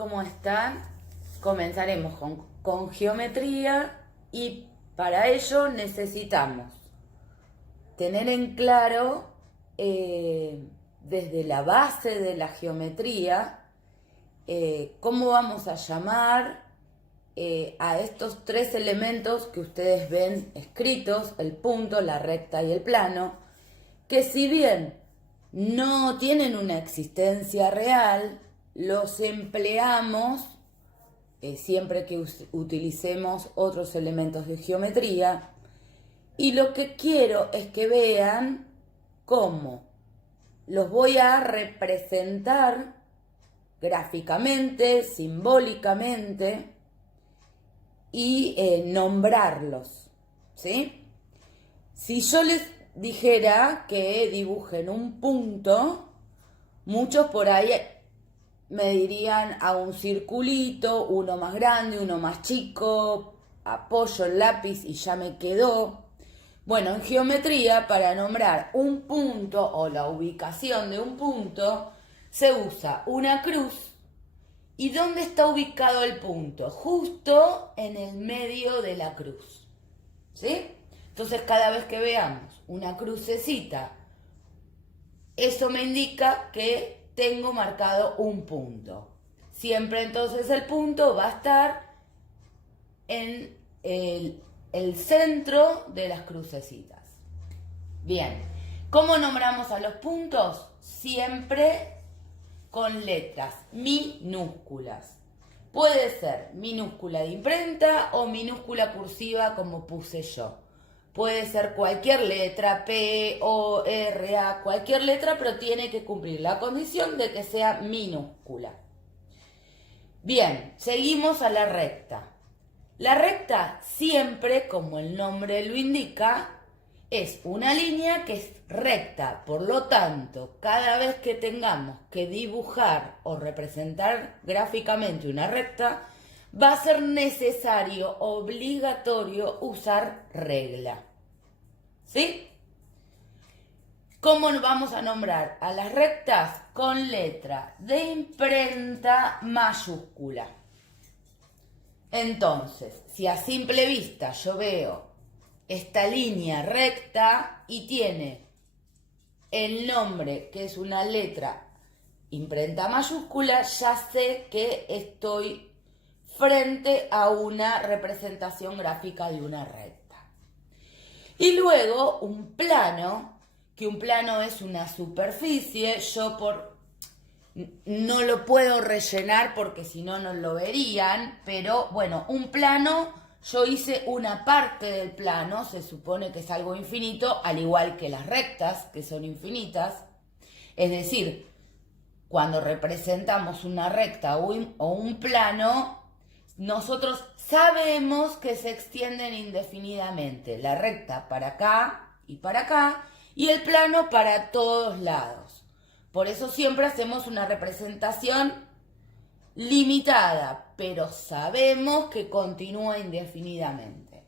¿cómo están? Comenzaremos con geometría y para ello necesitamos tener en claro desde la base de la geometría cómo vamos a llamar a estos tres elementos que ustedes ven escritos, el punto, la recta y el plano, que si bien no tienen una existencia real, los empleamos siempre que utilicemos otros elementos de geometría, y lo que quiero es que vean cómo los voy a representar gráficamente, simbólicamente y nombrarlos, ¿sí? Si yo les dijera que dibujen un punto, muchos por ahí me dirían a un circulito, uno más grande, uno más chico, apoyo el lápiz y ya me quedó. Bueno, en geometría, para nombrar un punto o la ubicación de un punto, se usa una cruz. ¿Y dónde está ubicado el punto? Justo en el medio de la cruz, ¿sí? Entonces, cada vez que veamos una crucecita, eso me indica que tengo marcado un punto. Siempre entonces el punto va a estar en el centro de las crucecitas. Bien, ¿cómo nombramos a los puntos? Siempre con letras minúsculas. Puede ser minúscula de imprenta o minúscula cursiva como puse yo. Puede ser cualquier letra, P, O, R, A, cualquier letra, pero tiene que cumplir la condición de que sea minúscula. Bien, seguimos a la recta. La recta siempre, como el nombre lo indica, es una línea que es recta. Por lo tanto, cada vez que tengamos que dibujar o representar gráficamente una recta, va a ser necesario, obligatorio, usar regla. ¿Sí? ¿Cómo vamos a nombrar a las rectas? Con letra de imprenta mayúscula. Entonces, si a simple vista yo veo esta línea recta y tiene el nombre, que es una letra imprenta mayúscula, ya sé que estoy frente a una representación gráfica de una recta. Y luego un plano, que un plano es una superficie, no lo puedo rellenar porque si no, no lo verían, pero bueno, un plano, yo hice una parte del plano, se supone que es algo infinito, al igual que las rectas, que son infinitas. Es decir, cuando representamos una recta o un plano, nosotros sabemos que se extienden indefinidamente. La recta para acá y el plano para todos lados. Por eso siempre hacemos una representación limitada, pero sabemos que continúa indefinidamente.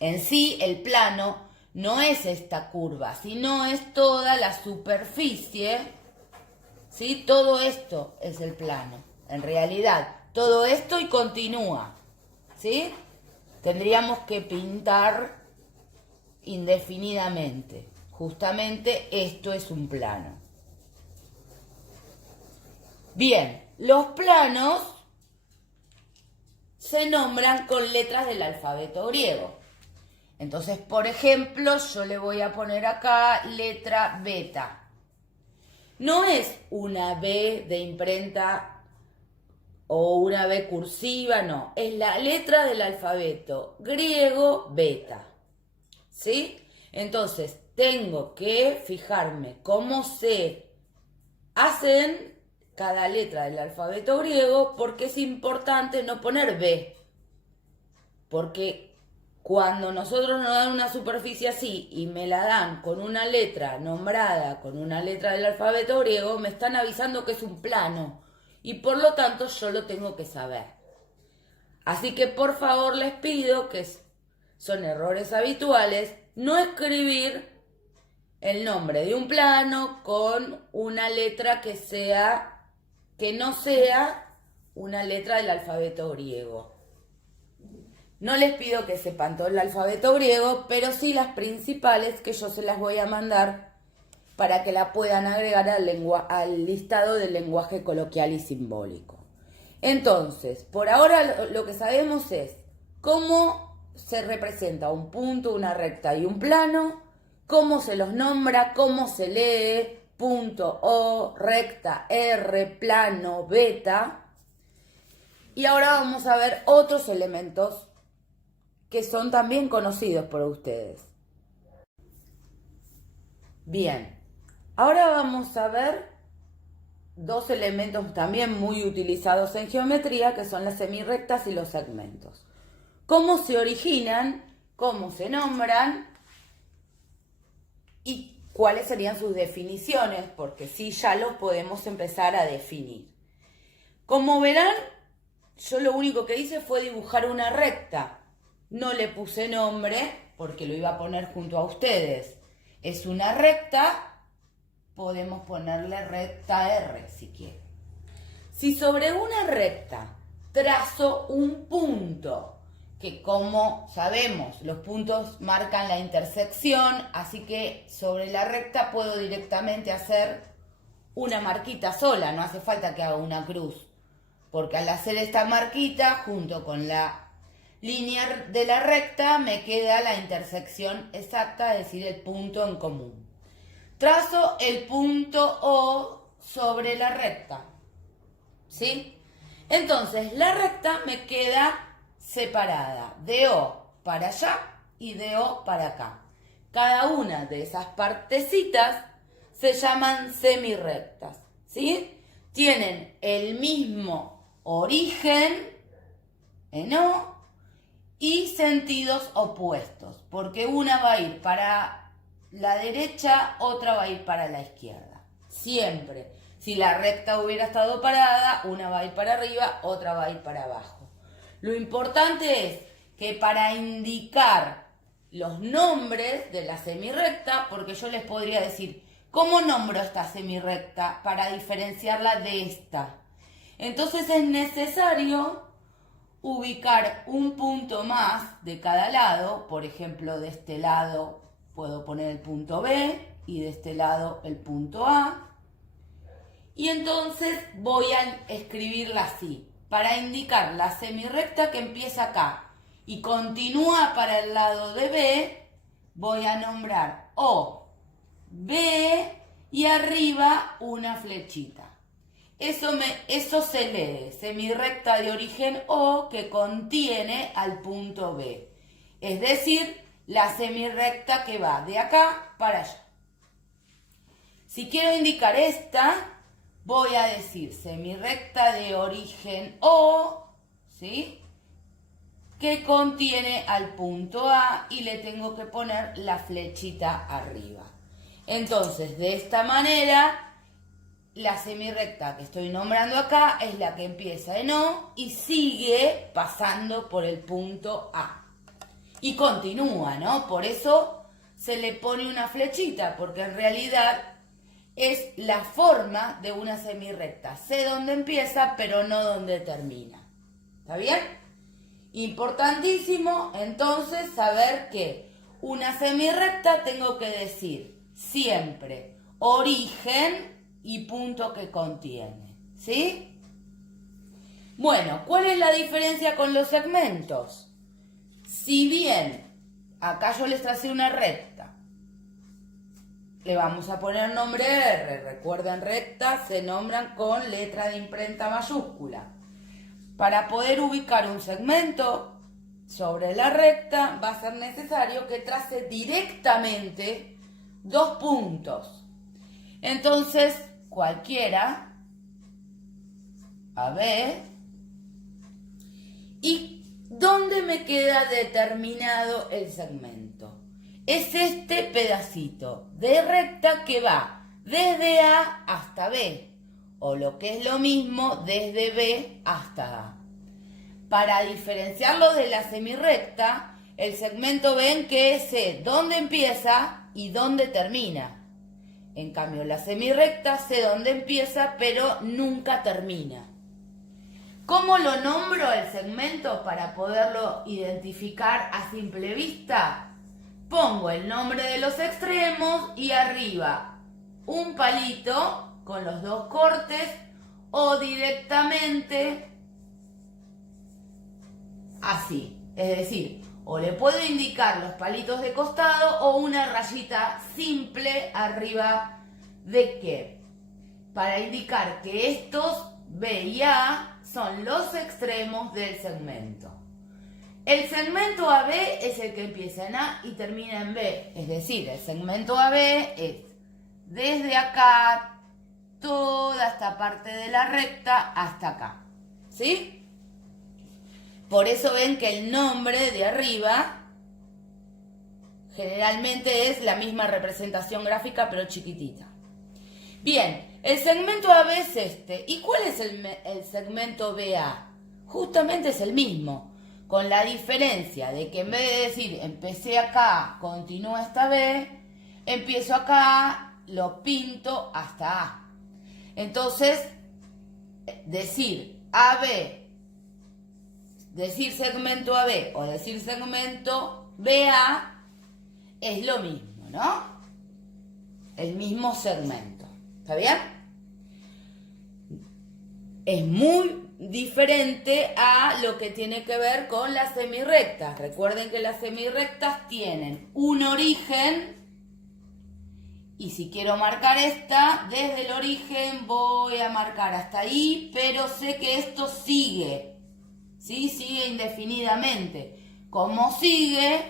En sí, el plano no es esta curva, sino es toda la superficie, ¿sí? Todo esto es el plano. En realidad, todo esto y continúa, ¿sí? Tendríamos que pintar indefinidamente. Justamente esto es un plano. Bien, los planos se nombran con letras del alfabeto griego. Entonces, por ejemplo, yo le voy a poner acá letra beta. No es una B de imprenta o una B cursiva, no. Es la letra del alfabeto griego beta. ¿Sí? Entonces, tengo que fijarme cómo se hacen cada letra del alfabeto griego, porque es importante no poner B. Porque cuando nosotros nos dan una superficie así y me la dan con una letra nombrada, con una letra del alfabeto griego, me están avisando que es un plano. Y por lo tanto yo lo tengo que saber. Así que por favor les pido, que son errores habituales, no escribir el nombre de un plano con una letra que no sea una letra del alfabeto griego. No les pido que sepan todo el alfabeto griego, pero sí las principales que yo se las voy a mandar para que la puedan agregar al listado del lenguaje coloquial y simbólico. Entonces, por ahora lo que sabemos es cómo se representa un punto, una recta y un plano, cómo se los nombra, cómo se lee, punto O, recta, R, plano, beta. Y ahora vamos a ver otros elementos que son también conocidos por ustedes. Bien, ahora vamos a ver dos elementos también muy utilizados en geometría, que son las semirrectas y los segmentos. Cómo se originan, cómo se nombran y cuáles serían sus definiciones, porque sí ya los podemos empezar a definir. Como verán, yo lo único que hice fue dibujar una recta. No le puse nombre porque lo iba a poner junto a ustedes. Es una recta, podemos ponerle recta R si quieren. Si sobre una recta trazo un punto, que como sabemos los puntos marcan la intersección, así que sobre la recta puedo directamente hacer una marquita sola, no hace falta que haga una cruz, porque al hacer esta marquita junto con la línea de la recta me queda la intersección exacta, es decir, el punto en común. Trazo el punto O sobre la recta, ¿sí? Entonces la recta me queda separada de O para allá y de O para acá. Cada una de esas partecitas se llaman semirrectas, ¿sí? Tienen el mismo origen en O y sentidos opuestos, porque una va a ir para la derecha, otra va a ir para la izquierda. Siempre. Si la recta hubiera estado parada, una va a ir para arriba, otra va a ir para abajo. Lo importante es que para indicar los nombres de la semirrecta, porque yo les podría decir, ¿cómo nombro esta semirrecta para diferenciarla de esta? Entonces es necesario ubicar un punto más de cada lado. Por ejemplo, de este lado puedo poner el punto B y de este lado el punto A. Y entonces voy a escribirla así, para indicar la semirrecta que empieza acá y continúa para el lado de B, voy a nombrar O, B y arriba una flechita. Eso se lee, semirrecta de origen O que contiene al punto B. Es decir, la semirrecta que va de acá para allá. Si quiero indicar esta, voy a decir semirrecta de origen O, ¿sí? Que contiene al punto A y le tengo que poner la flechita arriba. Entonces, de esta manera, la semirrecta que estoy nombrando acá es la que empieza en O y sigue pasando por el punto A. Y continúa, ¿no? Por eso se le pone una flechita, porque en realidad es la forma de una semirrecta. Sé dónde empieza, pero no dónde termina. ¿Está bien? Importantísimo, entonces, saber que una semirrecta tengo que decir siempre origen y punto que contiene, ¿sí? Bueno, ¿cuál es la diferencia con los segmentos? Si bien acá yo les tracé una recta, le vamos a poner nombre R. Recuerden, rectas se nombran con letra de imprenta mayúscula. Para poder ubicar un segmento sobre la recta va a ser necesario que trace directamente dos puntos. Entonces, cualquiera, a ver, ¿y dónde me queda determinado el segmento? Es este pedacito de recta que va desde A hasta B, o lo que es lo mismo, desde B hasta A. Para diferenciarlo de la semirrecta, el segmento ven que sé dónde empieza y dónde termina. En cambio, la semirrecta sé dónde empieza, pero nunca termina. ¿Cómo lo nombro el segmento para poderlo identificar a simple vista? Pongo el nombre de los extremos y arriba un palito con los dos cortes o directamente así. Es decir, o le puedo indicar los palitos de costado o una rayita simple arriba de qué. Para indicar que estos B y A son los extremos del segmento. El segmento AB es el que empieza en A y termina en B. Es decir, el segmento AB es desde acá, toda esta parte de la recta hasta acá. ¿Sí? Por eso ven que el nombre de arriba generalmente es la misma representación gráfica pero chiquitita. Bien, el segmento AB es este. ¿Y cuál es el segmento BA? Justamente es el mismo, con la diferencia de que en vez de decir empecé acá, continúo hasta B, empiezo acá, lo pinto hasta A. Entonces, decir AB, decir segmento AB o decir segmento BA es lo mismo, ¿no? El mismo segmento. ¿Está bien? Es muy diferente a lo que tiene que ver con las semirrectas. Recuerden que las semirrectas tienen un origen y si quiero marcar esta, desde el origen voy a marcar hasta ahí, pero sé que esto sigue, ¿sí? Sigue indefinidamente. Como sigue,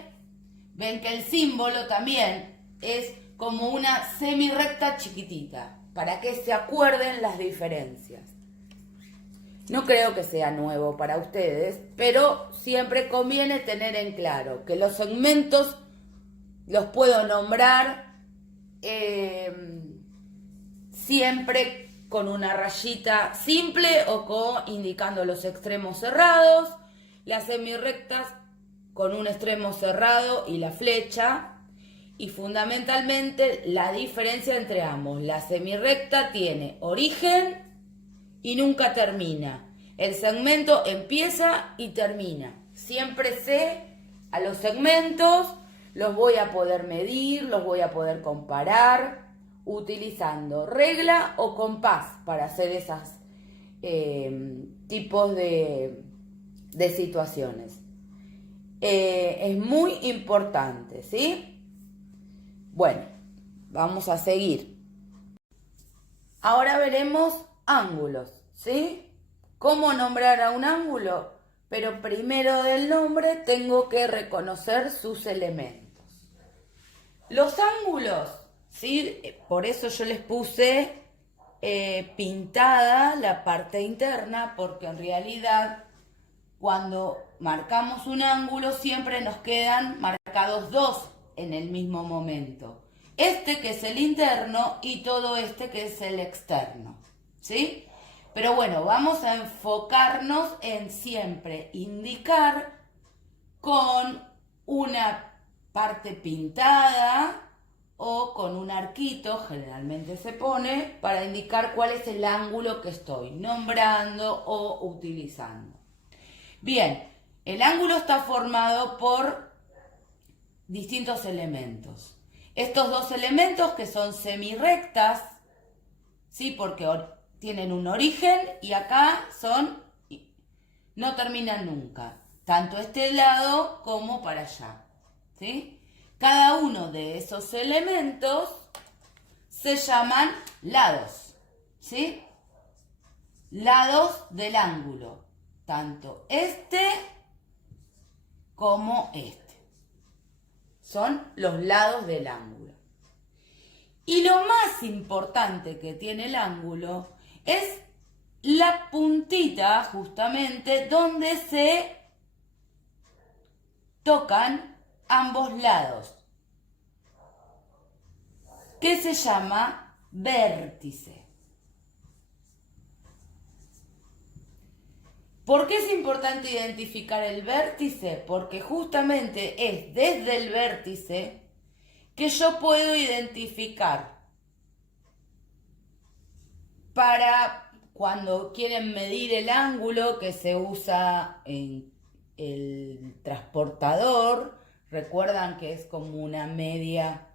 ven que el símbolo también es como una semirrecta chiquitita, para que se acuerden las diferencias. No creo que sea nuevo para ustedes, pero siempre conviene tener en claro que los segmentos los puedo nombrar siempre con una rayita simple o indicando los extremos cerrados, las semirrectas con un extremo cerrado y la flecha. Y fundamentalmente la diferencia entre ambos, la semirrecta tiene origen y nunca termina. El segmento empieza y termina. Siempre sé a los segmentos, los voy a poder medir, los voy a poder comparar utilizando regla o compás para hacer esos tipos de situaciones. Es muy importante, ¿sí? Bueno, vamos a seguir. Ahora veremos ángulos, ¿sí? ¿Cómo nombrar a un ángulo? Pero primero del nombre tengo que reconocer sus elementos. Los ángulos, ¿sí? Por eso yo les puse pintada la parte interna, porque en realidad cuando marcamos un ángulo siempre nos quedan marcados dos en el mismo momento. Este que es el interno y todo este que es el externo, ¿sí? Pero bueno, vamos a enfocarnos en siempre indicar con una parte pintada o con un arquito, generalmente se pone, para indicar cuál es el ángulo que estoy nombrando o utilizando. Bien, el ángulo está formado por distintos elementos. Estos dos elementos que son semirrectas, ¿sí? Porque tienen un origen y acá no terminan nunca, tanto este lado como para allá, ¿sí? Cada uno de esos elementos se llaman lados, ¿sí? Lados del ángulo, tanto este como este. Son los lados del ángulo. Y lo más importante que tiene el ángulo es la puntita, justamente, donde se tocan ambos lados, que se llama vértice. ¿Por qué es importante identificar el vértice? Porque justamente es desde el vértice que yo puedo identificar para cuando quieren medir el ángulo que se usa en el transportador, recuerdan que es como una media,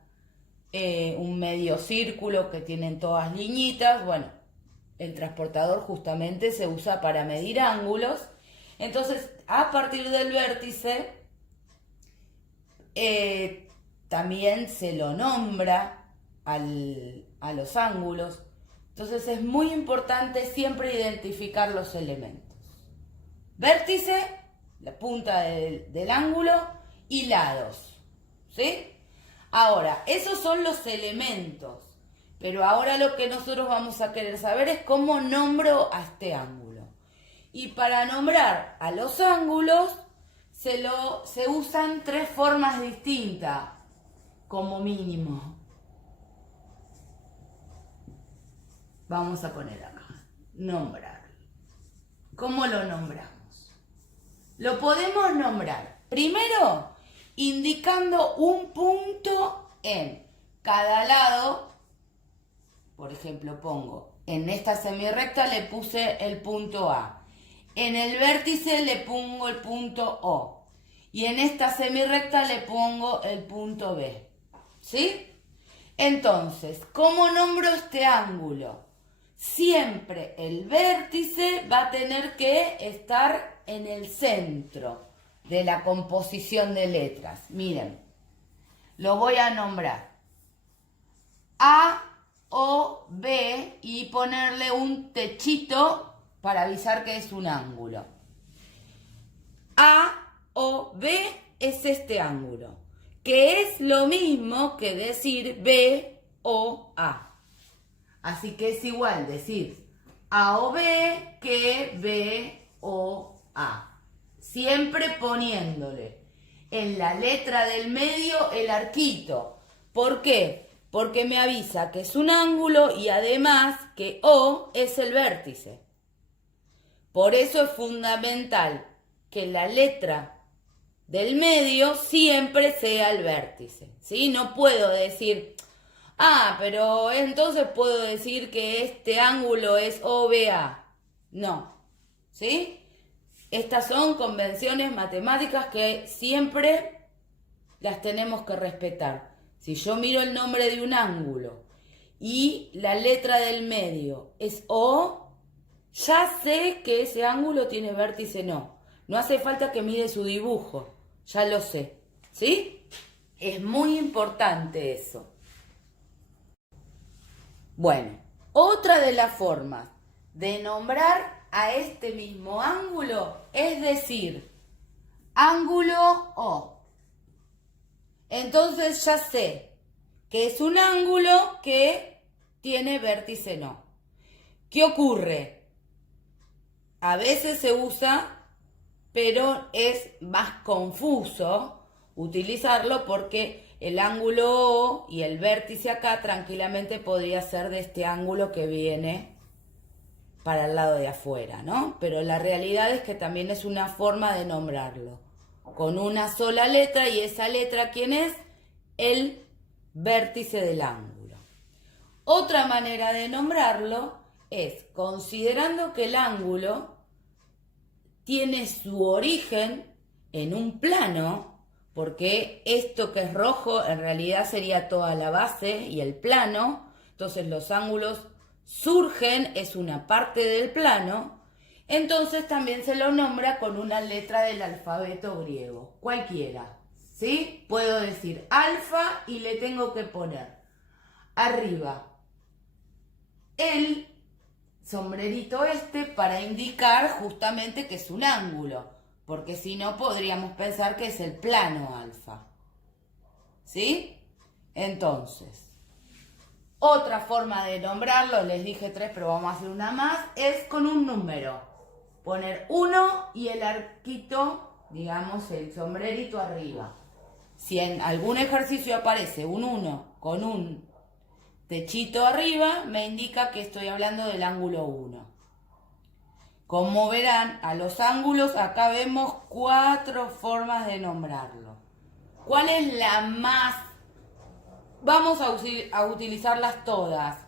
un medio círculo que tienen todas liñitas. Bueno, el transportador justamente se usa para medir ángulos. Entonces, a partir del vértice, también se lo nombra a los ángulos. Entonces es muy importante siempre identificar los elementos. Vértice, la punta del ángulo, y lados, ¿sí? Ahora, esos son los elementos. Pero ahora lo que nosotros vamos a querer saber es cómo nombro a este ángulo. Y para nombrar a los ángulos se usan 3 formas distintas, como mínimo. Vamos a poner acá, nombrar. ¿Cómo lo nombramos? Lo podemos nombrar, primero, indicando un punto en cada lado. Por ejemplo, pongo, en esta semirrecta le puse el punto A. En el vértice le pongo el punto O. Y en esta semirrecta le pongo el punto B. ¿Sí? Entonces, ¿cómo nombro este ángulo? Siempre el vértice va a tener que estar en el centro de la composición de letras. Miren, lo voy a nombrar A, O, B y ponerle un techito para avisar que es un ángulo. A, O, B es este ángulo, que es lo mismo que decir B, O, A. Así que es igual decir A o B que B o A. Siempre poniéndole en la letra del medio el arquito. ¿Por qué? Porque me avisa que es un ángulo y además que O es el vértice. Por eso es fundamental que la letra del medio siempre sea el vértice, ¿sí? No puedo decir... pero entonces puedo decir que este ángulo es OBA. No, ¿sí? Estas son convenciones matemáticas que siempre las tenemos que respetar. Si yo miro el nombre de un ángulo y la letra del medio es O, ya sé que ese ángulo tiene vértice no. No hace falta que mire su dibujo, ya lo sé, ¿sí? Es muy importante eso. Bueno, otra de las formas de nombrar a este mismo ángulo es decir, ángulo O. Entonces ya sé que es un ángulo que tiene vértice no. ¿Qué ocurre? A veces se usa, pero es más confuso utilizarlo porque el ángulo O y el vértice acá tranquilamente podría ser de este ángulo que viene para el lado de afuera, ¿no? Pero la realidad es que también es una forma de nombrarlo, con una sola letra, y esa letra, ¿quién es? El vértice del ángulo. Otra manera de nombrarlo es considerando que el ángulo tiene su origen en un plano, porque esto que es rojo en realidad sería toda la base y el plano. Entonces los ángulos surgen, es una parte del plano. Entonces también se lo nombra con una letra del alfabeto griego, cualquiera, ¿sí? Puedo decir alfa y le tengo que poner arriba el sombrerito este para indicar justamente que es un ángulo. Porque si no, podríamos pensar que es el plano alfa. ¿Sí? Entonces, otra forma de nombrarlo, les dije 3, pero vamos a hacer una más, es con un número. Poner 1 y el arquito, digamos, el sombrerito arriba. Si en algún ejercicio aparece un 1 con un techito arriba, me indica que estoy hablando del ángulo 1. Como verán, a los ángulos acá vemos 4 formas de nombrarlo. ¿Cuál es la más? Vamos a utilizarlas todas,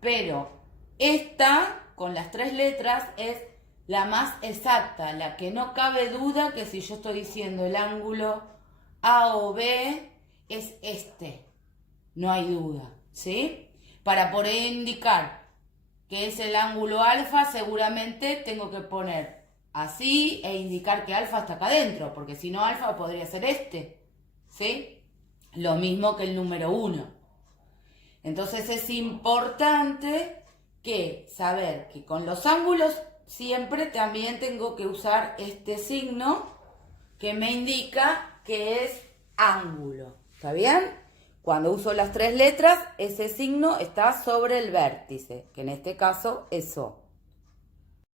pero esta con las 3 letras es la más exacta, la que no cabe duda que si yo estoy diciendo el ángulo A o B es este. No hay duda, ¿sí? Para poder indicar que es el ángulo alfa, seguramente tengo que poner así e indicar que alfa está acá adentro, porque si no alfa podría ser este, ¿sí? Lo mismo que el número 1. Entonces es importante que saber que con los ángulos siempre también tengo que usar este signo que me indica que es ángulo, ¿está bien? Cuando uso las 3 letras, ese signo está sobre el vértice, que en este caso es O.